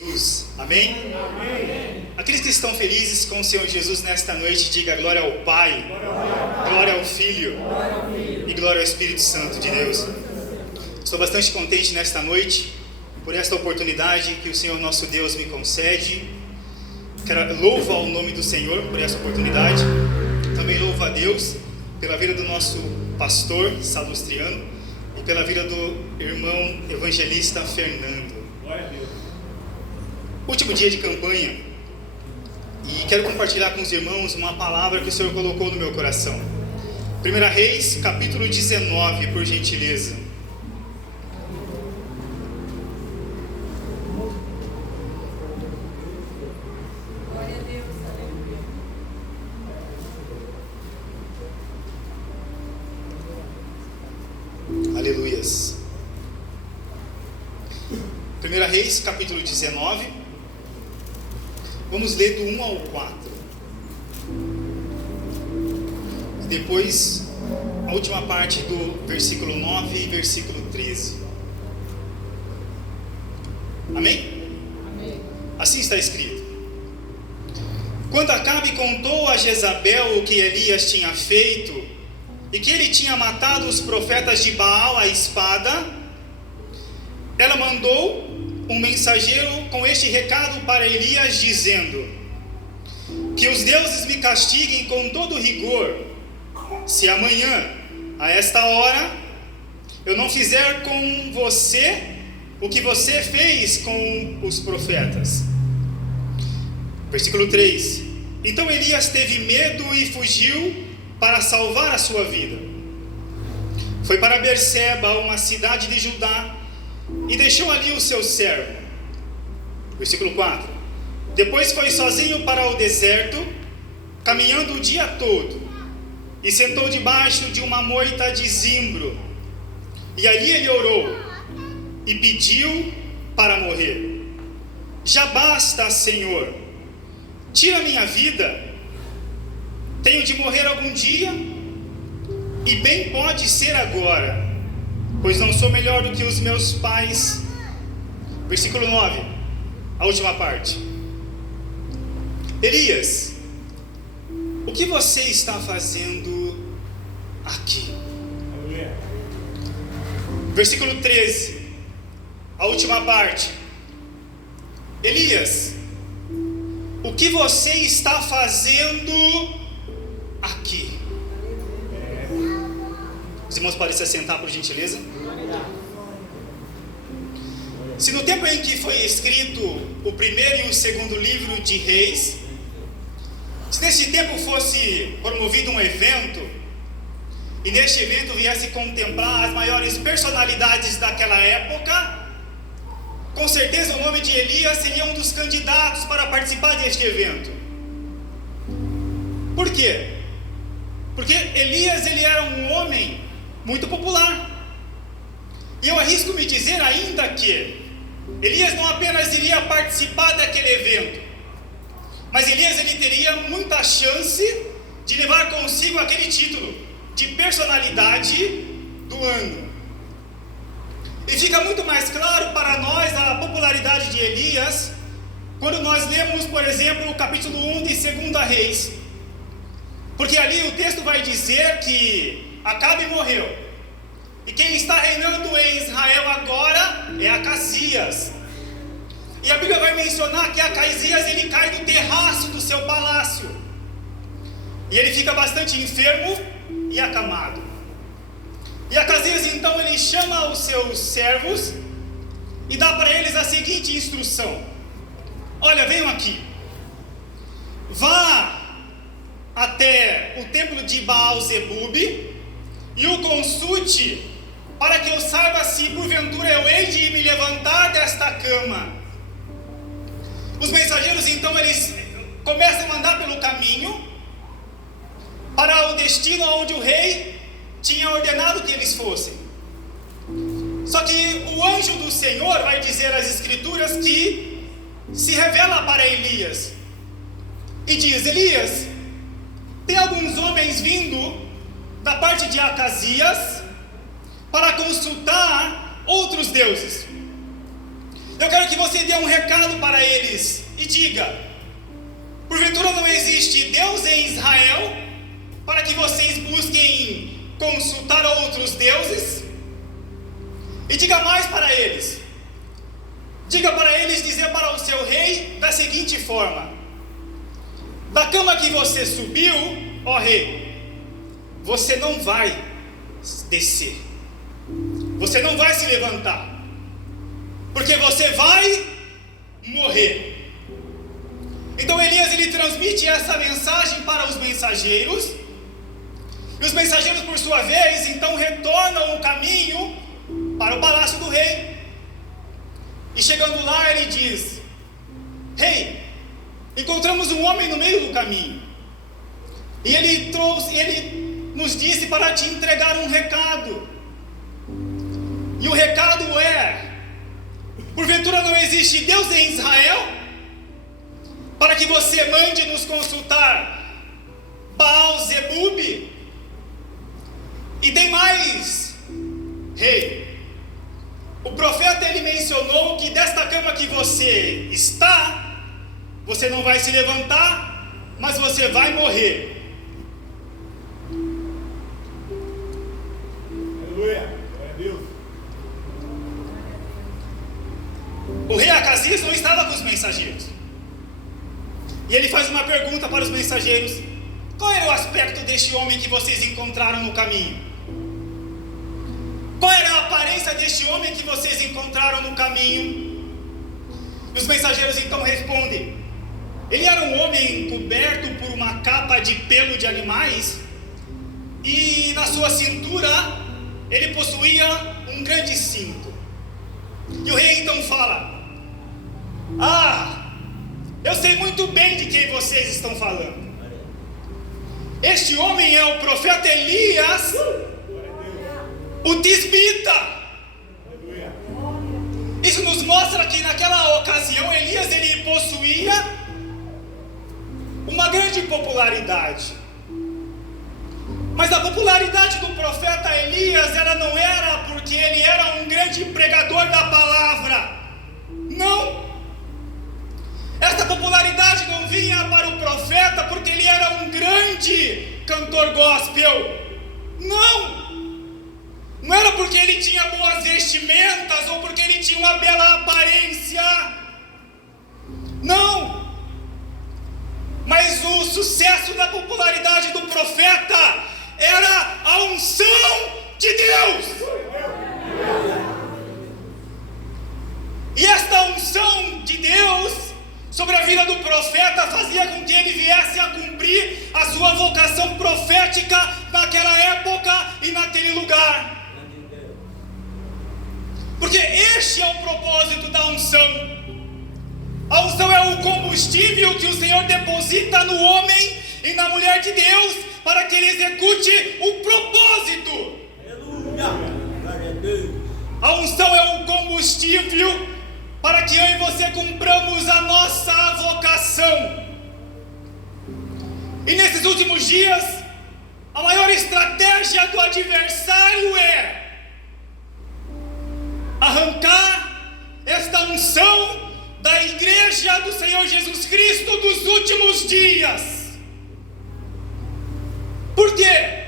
Jesus. Amém? Amém? Aqueles que estão felizes com o Senhor Jesus nesta noite, diga glória ao Pai, glória ao Filho e glória ao Espírito Santo de Deus. Estou bastante contente nesta noite por esta oportunidade que o Senhor nosso Deus me concede. Louvo ao nome do Senhor por essa oportunidade. Também louvo a Deus pela vida do nosso pastor Salustriano e pela vida do irmão evangelista Fernando. Glória a Deus. Último dia de campanha, e quero compartilhar com os irmãos uma palavra que o Senhor colocou no meu coração. 1 Reis, capítulo 19, por gentileza. Glória a Deus, aleluia. Aleluias. 1 Reis, capítulo 19. Vamos ler do 1 ao 4. Depois, a última parte do versículo 9 e versículo 13. Amém? Amém. Assim está escrito. Quando Acabe contou a Jezabel o que Elias tinha feito, e que ele tinha matado os profetas de Baal à espada, ela mandou um mensageiro com este recado para Elias, dizendo: que os deuses me castiguem com todo rigor, se amanhã, a esta hora, eu não fizer com você o que você fez com os profetas. Versículo 3. Então Elias teve medo e fugiu para salvar a sua vida. Foi para Berseba, uma cidade de Judá, e deixou ali o seu servo. Versículo 4. Depois foi sozinho para o deserto, caminhando o dia todo, e sentou debaixo de uma moita de zimbro, e ali ele orou e pediu para morrer. Já basta, Senhor, tira minha vida, tenho de morrer algum dia, e bem pode ser agora, pois não sou melhor do que os meus pais. Versículo 9, a última parte. Elias, o que você está fazendo aqui? Versículo 13, a última parte. Elias, o que você está fazendo aqui? Os irmãos podem se assentar, por gentileza. Se no tempo em que foi escrito o primeiro e o segundo livro de Reis, se neste tempo fosse promovido um evento, e neste evento viesse contemplar as maiores personalidades daquela época, com certeza o nome de Elias seria um dos candidatos para participar deste evento. Por quê? Porque Elias, ele era um homem muito popular. E eu arrisco me dizer ainda que Elias não apenas iria participar daquele evento, mas Elias, ele teria muita chance de levar consigo aquele título de personalidade do ano. E fica muito mais claro para nós a popularidade de Elias quando nós lemos, por exemplo, o capítulo 1 de 2 Reis. Porque ali o texto vai dizer que Acabe morreu, e quem está reinando em Israel agora é Acasias. E a Bíblia vai mencionar que Acasias, ele cai do terraço do seu palácio, e ele fica bastante enfermo e acamado. E Acasias então ele chama os seus servos e dá para eles a seguinte instrução: olha, venham aqui, vá até o templo de Baal-Zebub e o consulte, para que eu saiba se porventura eu hei de me levantar desta cama. Os mensageiros então eles começam a andar pelo caminho para o destino onde o rei tinha ordenado que eles fossem. Só que o anjo do Senhor, vai dizer as escrituras, que se revela para Elias e diz: Elias, tem alguns homens vindo da parte de Acasias para consultar outros deuses. Eu quero que você dê um recado para eles e diga: porventura não existe Deus em Israel para que vocês busquem consultar outros deuses? E diga mais para eles. Diga para eles dizer para o seu rei da seguinte forma: da cama que você subiu, ó rei, você não vai descer, você não vai se levantar, porque você vai morrer. Então Elias, ele transmite essa mensagem para os mensageiros, e os mensageiros, por sua vez, então retornam o caminho para o palácio do rei. E chegando lá, ele diz: rei, encontramos um homem no meio do caminho, e ele nos disse para te entregar um recado. E o recado é: porventura não existe Deus em Israel para que você mande nos consultar Baal-zebub? E tem mais, rei, o profeta ele mencionou que desta cama que você está, você não vai se levantar, mas você vai morrer. Aleluia, glória a Deus. O rei Acasias não estava com os mensageiros, e ele faz uma pergunta para os mensageiros: qual era o aspecto deste homem que vocês encontraram no caminho? Qual era a aparência deste homem que vocês encontraram no caminho? E os mensageiros então respondem: ele era um homem coberto por uma capa de pelo de animais, e na sua cintura ele possuía um grande cinto. E o rei então fala: ah, eu sei muito bem de quem vocês estão falando. Este homem é o profeta Elias, o tisbita. Isso nos mostra que naquela ocasião Elias ele possuía uma grande popularidade. Mas a popularidade do profeta Elias, ela não era porque ele era um grande pregador da palavra. Não. Esta popularidade não vinha para o profeta porque ele era um grande cantor gospel. Não. Não era porque ele tinha boas vestimentas ou porque ele tinha uma bela aparência. Não. Mas o sucesso da popularidade do profeta era a unção de Deus. E esta unção de Deus sobre a vida do profeta fazia com que ele viesse a cumprir a sua vocação profética naquela época e naquele lugar. Porque este é o propósito da unção. A unção é o combustível que o Senhor deposita no homem e na mulher de Deus para que ele execute o propósito. A unção é o combustível para que eu e você cumpramos a nossa vocação. E nesses últimos dias, a maior estratégia do adversário é arrancar esta unção da igreja do Senhor Jesus Cristo dos últimos dias. Por quê?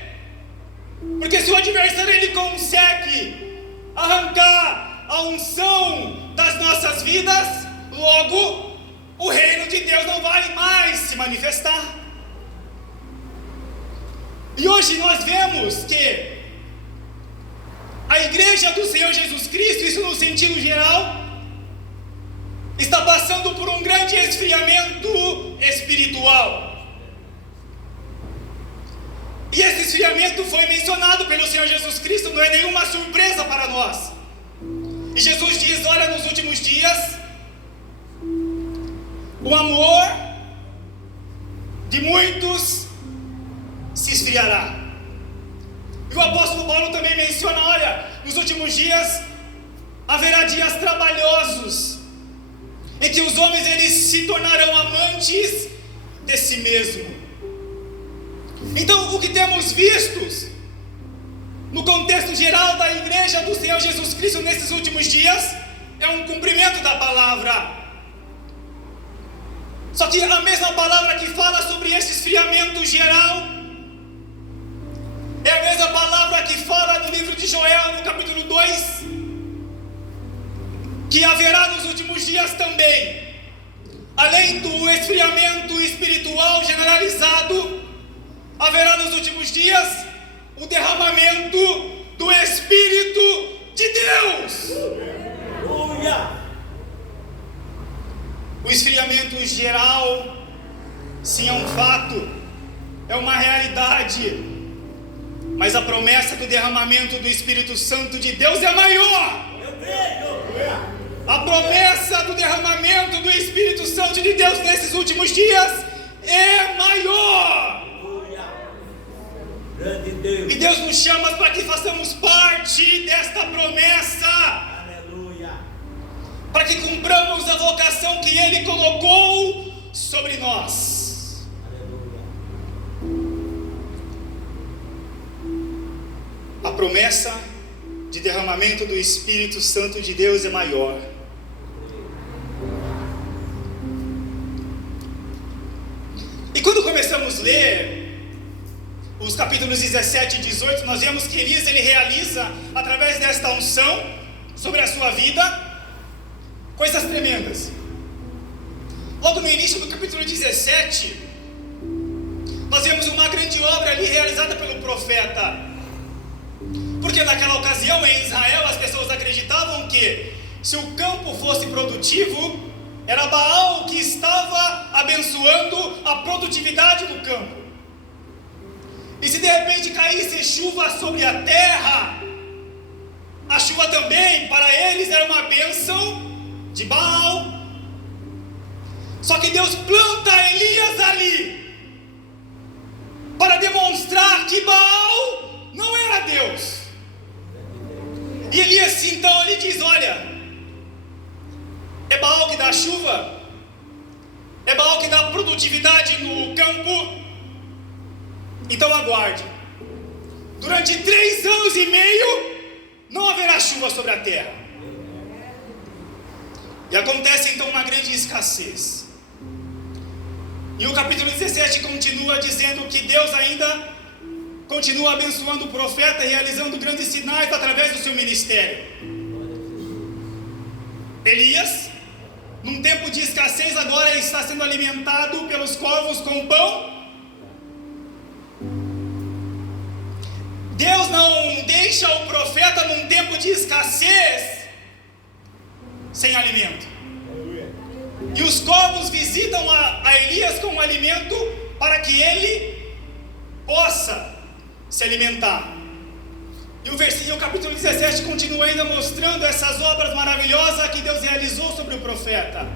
Porque se o adversário ele consegue arrancar a unção das nossas vidas, logo o reino de Deus não vai mais se manifestar. E hoje nós vemos que a igreja do Senhor Jesus Cristo, isso no sentido geral, está passando por um grande esfriamento espiritual. E esse esfriamento foi mencionado pelo Senhor Jesus Cristo, não é nenhuma surpresa para nós. E Jesus diz: olha, nos últimos dias, o amor de muitos se esfriará. E o apóstolo Paulo também menciona: olha, nos últimos dias haverá dias trabalhosos, em que os homens eles se tornarão amantes de si mesmo. Então, o que temos visto no contexto geral da igreja do Senhor Jesus Cristo nesses últimos dias é um cumprimento da palavra. Só que a mesma palavra que fala sobre esse esfriamento geral é a mesma palavra que fala no livro de Joel, no capítulo 2, que haverá nos últimos dias também, além do esfriamento espiritual generalizado, haverá nos últimos dias o derramamento do Espírito de Deus. O esfriamento geral, sim, é um fato, é uma realidade, mas a promessa do derramamento do Espírito Santo de Deus é maior. A promessa do derramamento do Espírito Santo de Deus nesses últimos dias é maior. E Deus nos chama para que façamos parte desta promessa, para que cumpramos a vocação que Ele colocou sobre nós. A promessa de derramamento do Espírito Santo de Deus é maior. E quando começamos a ler os capítulos 17 e 18, nós vemos que Elias, ele realiza, através desta unção sobre a sua vida, coisas tremendas. Logo no início do capítulo 17, nós vemos uma grande obra ali realizada pelo profeta. Porque naquela ocasião em Israel as pessoas acreditavam que se o campo fosse produtivo, era Baal que estava abençoando a produtividade do campo. E se de repente caísse chuva sobre a terra, a chuva também para eles era uma bênção de Baal. Só que Deus planta Elias ali para demonstrar que Baal não era Deus. E Elias então ele diz: olha, é Baal que dá chuva, é Baal que dá produtividade no campo, então aguarde, durante 3 anos e meio não haverá chuva sobre a terra. E acontece então uma grande escassez. E o capítulo 17 continua dizendo que Deus ainda continua abençoando o profeta, realizando grandes sinais através do seu ministério. Elias, num tempo de escassez, agora está sendo alimentado pelos corvos com pão. Deus não deixa o profeta num tempo de escassez sem alimento. E os corvos visitam a Elias com alimento para que ele possa se alimentar. E o capítulo 17 continua ainda mostrando essas obras maravilhosas que Deus realizou sobre o profeta.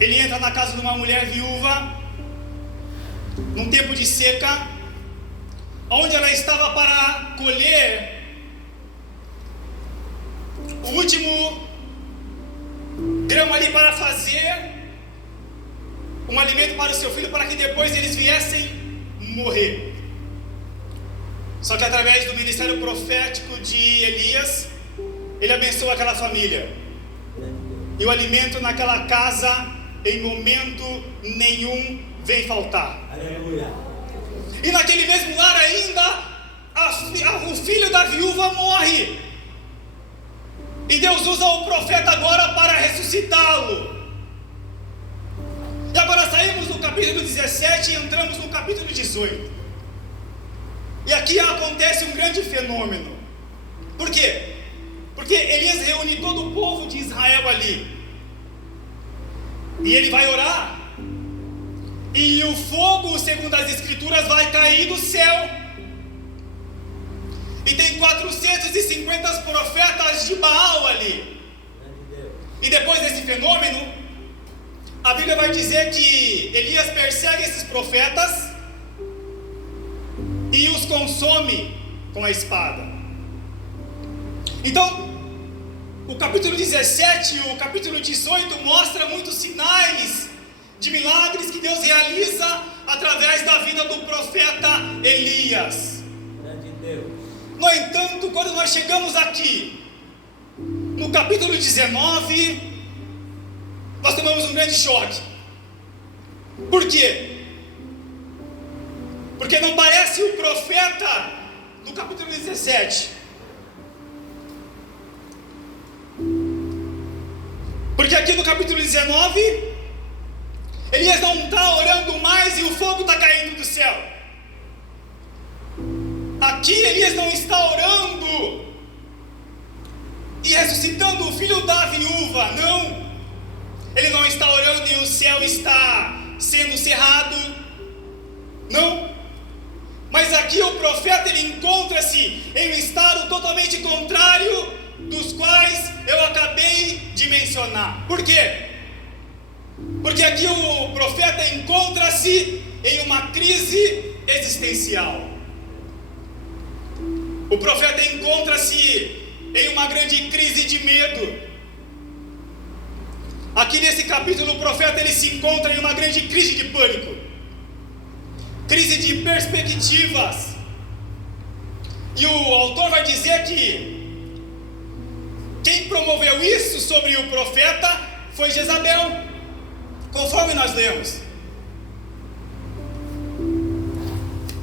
Ele entra na casa de uma mulher viúva, num tempo de seca, onde ela estava para colher o último grão ali para fazer um alimento para o seu filho, para que depois eles viessem morrer. Só que através do ministério profético de Elias, ele abençoa aquela família. E o alimento naquela casa, em momento nenhum, vem faltar. Aleluia. E naquele mesmo lar ainda, o filho da viúva morre. E Deus usa o profeta agora para ressuscitá-lo. E agora saímos do capítulo 17 e entramos no capítulo 18. E aqui acontece um grande fenômeno. Por quê? Porque Elias reúne todo o povo de Israel ali. E ele vai orar. E o fogo, segundo as escrituras, vai cair do céu. E tem 450 profetas de Baal ali. E depois desse fenômeno, a Bíblia vai dizer que Elias persegue esses profetas e os consome com a espada. Então, o capítulo 17 e o capítulo 18 mostram muitos sinais de milagres que Deus realiza através da vida do profeta Elias. No entanto, quando nós chegamos aqui, no capítulo 19, nós tomamos um grande choque. Por quê? Porque não parece o profeta no capítulo 17. Porque aqui no capítulo 19, Elias não está orando mais e o fogo está caindo do céu. Aqui Elias não está orando e ressuscitando o filho da viúva, não. Ele não está orando e o céu está sendo cerrado, não. Mas aqui o profeta, ele encontra-se em um estado totalmente contrário dos quais eu acabei de mencionar. Por quê? Porque aqui o profeta encontra-se em uma crise existencial. O profeta encontra-se em uma grande crise de medo. Aqui nesse capítulo o profeta, ele se encontra em uma grande crise de pânico, crise de perspectivas. E o autor vai dizer que quem promoveu isso sobre o profeta foi Jezabel, conforme nós lemos.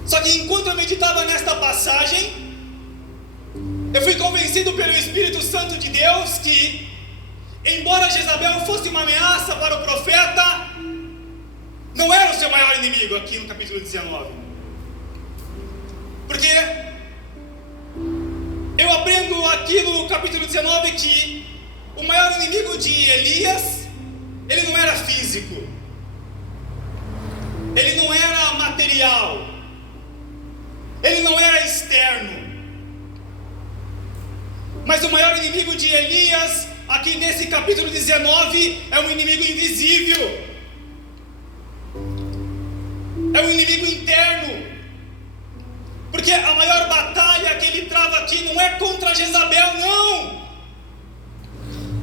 Só que enquanto eu meditava nesta passagem, eu fui convencido pelo Espírito Santo de Deus que, embora Jezabel fosse uma ameaça para o profeta, não era o seu maior inimigo aqui no capítulo 19. Porque eu aprendo aqui no capítulo 19 que o maior inimigo de Elias, ele não era físico, ele não era material, ele não era externo. Mas o maior inimigo de Elias, aqui nesse capítulo 19, é um inimigo invisível, é um inimigo interno. Porque a maior batalha que ele trava aqui não é contra Jezabel, não.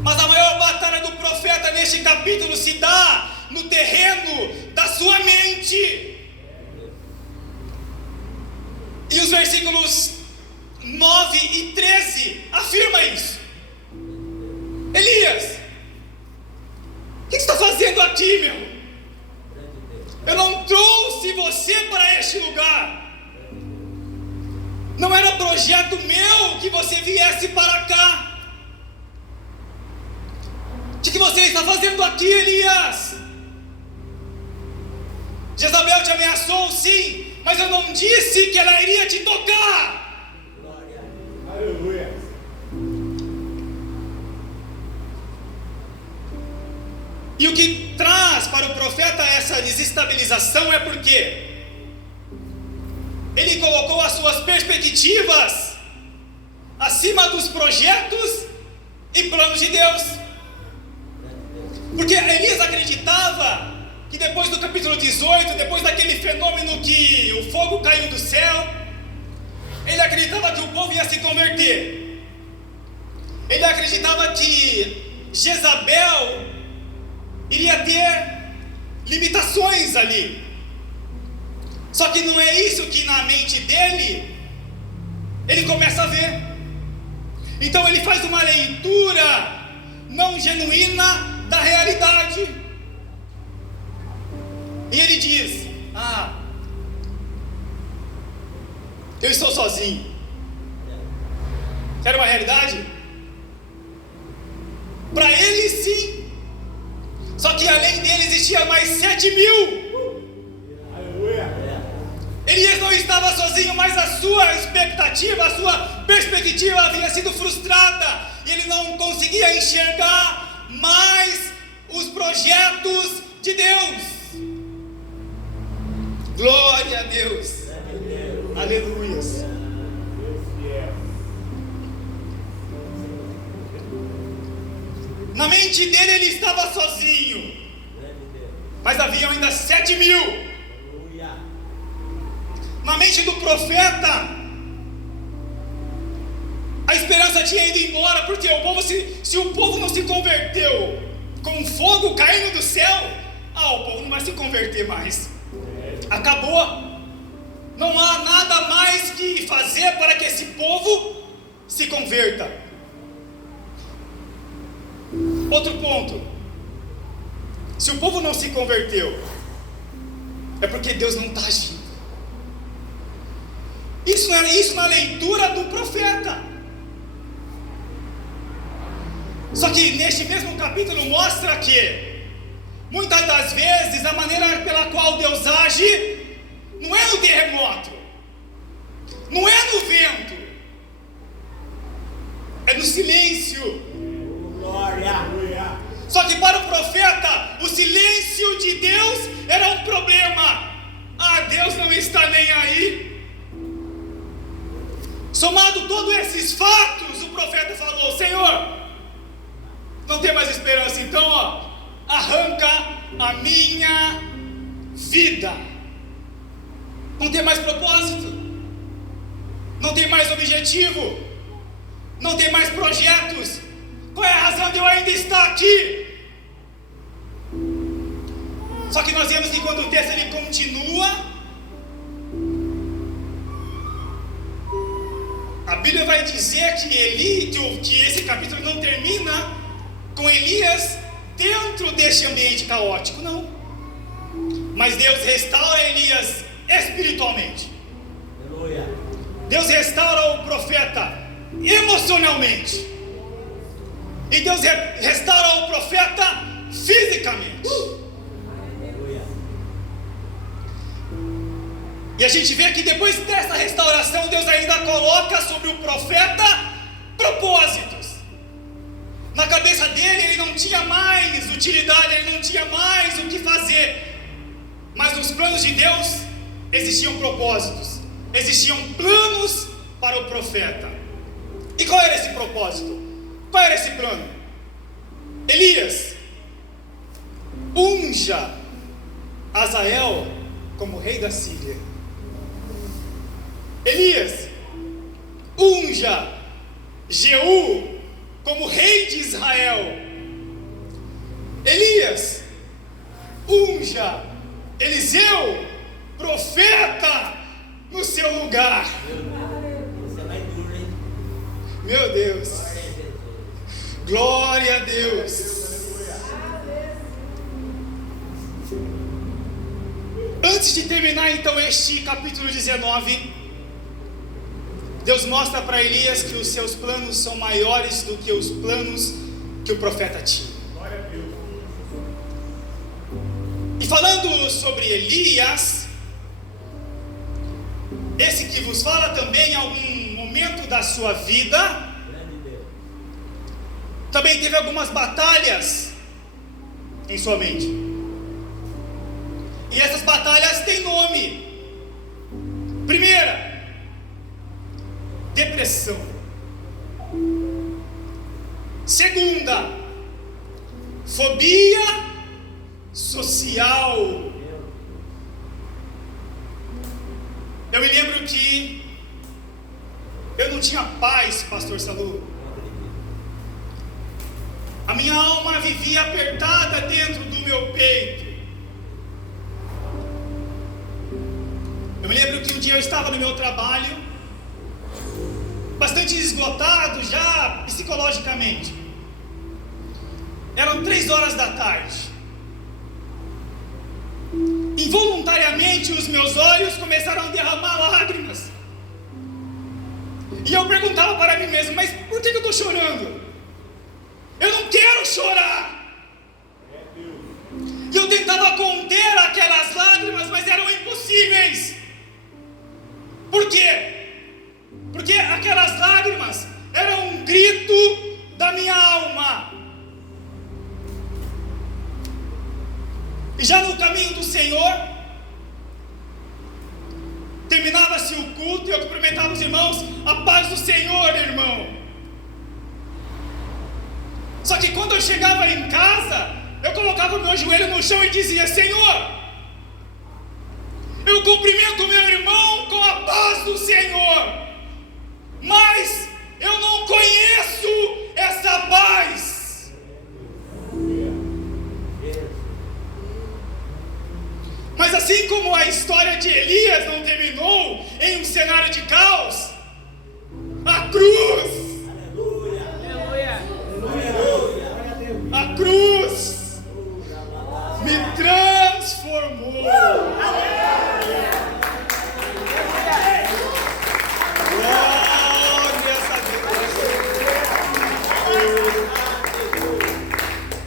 Mas a maior batalha do profeta neste capítulo se dá no terreno da sua mente. E os versículos 9 e 13 afirma isso. Elias, o que você está fazendo aqui, meu? Eu não trouxe você para este lugar. Não era projeto meu que você viesse para cá. O que você está fazendo aqui, Elias? Jezabel te ameaçou, sim, mas eu não disse que ela iria te tocar. Glória. Aleluia. E o que traz para o profeta essa desestabilização é porque ele colocou as suas perspectivas acima dos projetos e planos de Deus. Porque Elias acreditava que depois do capítulo 18, depois daquele fenômeno que o fogo caiu do céu, ele acreditava que o povo ia se converter. Ele acreditava que Jezabel iria ter limitações ali. Só que não é isso que na mente dele ele começa a ver. Então ele faz uma leitura não genuína da realidade. E ele diz: eu estou sozinho. Era uma realidade? Para ele, sim. Só que além dele existia mais 7.000. Elias não estava sozinho, mas a sua expectativa, a sua perspectiva havia sido frustrada. E ele não conseguia enxergar mais os projetos de Deus. Glória a Deus. Aleluia. Na mente dele ele estava sozinho, mas haviam ainda 7.000. Na mente do profeta, a esperança tinha ido embora, porque o povo, se o povo não se converteu com fogo caindo do céu, o povo não vai se converter mais. Acabou. Não há nada mais que fazer para que esse povo se converta. Outro ponto: se o povo não se converteu, é porque Deus não está agindo. Isso na leitura do profeta. Só que neste mesmo capítulo mostra que muitas das vezes a maneira pela qual Deus age não é no terremoto, não é no vento, é no silêncio. Glória. Só que para o profeta, o silêncio de Deus era um problema. Deus não está nem aí. Somado todos esses fatos, o profeta falou: Senhor, não tem mais esperança, então arranca a minha vida. Não tem mais propósito, não tem mais objetivo, não tem mais projetos. Qual é a razão de eu ainda estar aqui? Só que nós vemos que quando o texto ele continua, a Bíblia vai dizer que esse capítulo não termina com Elias dentro deste ambiente caótico, não. Mas Deus restaura Elias espiritualmente. Aleluia. Deus restaura o profeta emocionalmente. E Deus restaura o profeta fisicamente. Aleluia. E a gente vê que depois dessa restauração, Deus ainda coloca sobre o profeta propósitos. Na cabeça dele, ele não tinha mais utilidade, ele não tinha mais o que fazer. Mas nos planos de Deus, existiam propósitos, existiam planos para o profeta. E qual era esse propósito? Qual era esse plano? Elias, unja Azael como rei da Síria. Elias, unja Jeú como rei de Israel. Elias, unja Eliseu, profeta, no seu lugar. Você vai duro, hein? Meu Deus, glória a Deus. Antes de terminar então este capítulo 19, Deus mostra para Elias que os seus planos são maiores do que os planos que o profeta tinha. E falando sobre Elias, esse que vos fala também em algum momento da sua vida, também teve algumas batalhas em sua mente. E essas batalhas têm nome. Primeira, depressão. Segunda, fobia social. Eu me lembro que eu não tinha paz, pastor Salu. A minha alma vivia apertada dentro do meu peito. Eu me lembro que um dia eu estava no meu trabalho, bastante esgotado já psicologicamente. Eram 3 horas da tarde. Involuntariamente os meus olhos começaram a derramar lágrimas. E eu perguntava para mim mesmo: mas por que eu estou chorando? Eu não quero chorar. E eu tentava conter aquelas lágrimas, mas eram impossíveis. Por quê? Porque aquelas lágrimas eram um grito da minha alma. E já no caminho do Senhor, terminava-se o culto e eu cumprimentava os irmãos: a paz do Senhor, irmão. Só que quando eu chegava em casa, eu colocava o meu joelho no chão e dizia: Senhor, eu cumprimento meu irmão com a paz do Senhor, mas eu não conheço essa paz. Mas assim como a história de Elias não terminou em um cenário de caos, a cruz, A cruz me transformou. Glórias a Deus.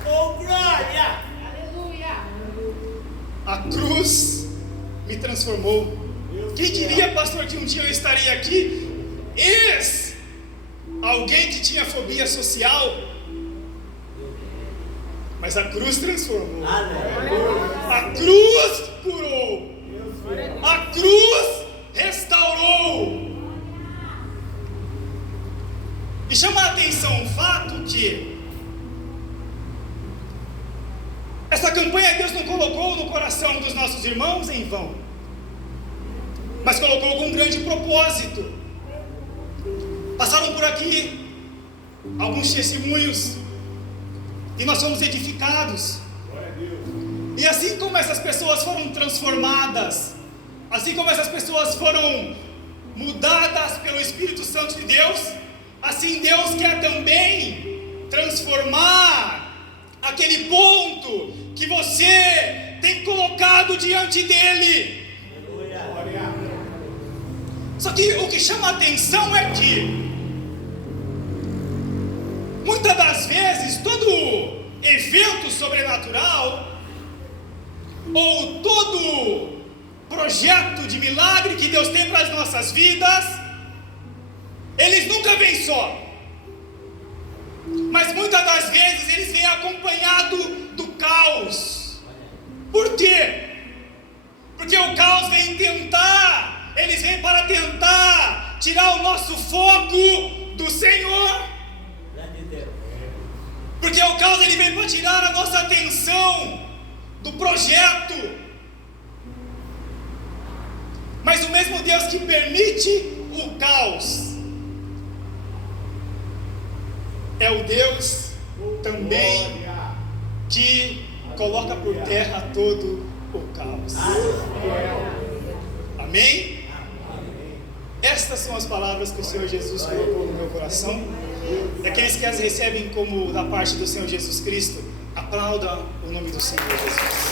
Oh, glória! Aleluia. A cruz me transformou. Quem diria, pastor, que um dia eu estaria aqui, alguém que tinha fobia social, mas a cruz transformou. A cruz curou. A cruz restaurou. E chama a atenção o fato que essa campanha Deus não colocou no coração dos nossos irmãos em vão, mas colocou com um grande propósito. Passaram por aqui alguns testemunhos e nós fomos edificados. E assim como essas pessoas foram transformadas, assim como essas pessoas foram mudadas pelo Espírito Santo de Deus, assim Deus quer também transformar aquele ponto que você tem colocado diante dele. Só que o que chama a atenção é que muitas das vezes todo evento sobrenatural ou todo projeto de milagre que Deus tem para as nossas vidas, eles nunca vêm só, mas muitas das vezes eles vêm acompanhado do caos. Por quê? Porque o caos vem tentar, eles vêm para tentar tirar o nosso foco do Senhor. Porque o caos ele vem para tirar a nossa atenção do projeto. Mas o mesmo Deus que permite o caos é o Deus também que coloca por terra todo o caos. Amém? Estas são as palavras que o Senhor Jesus colocou no meu coração. E aqueles que as recebem como da parte do Senhor Jesus Cristo, aplaudam o nome do Senhor Jesus.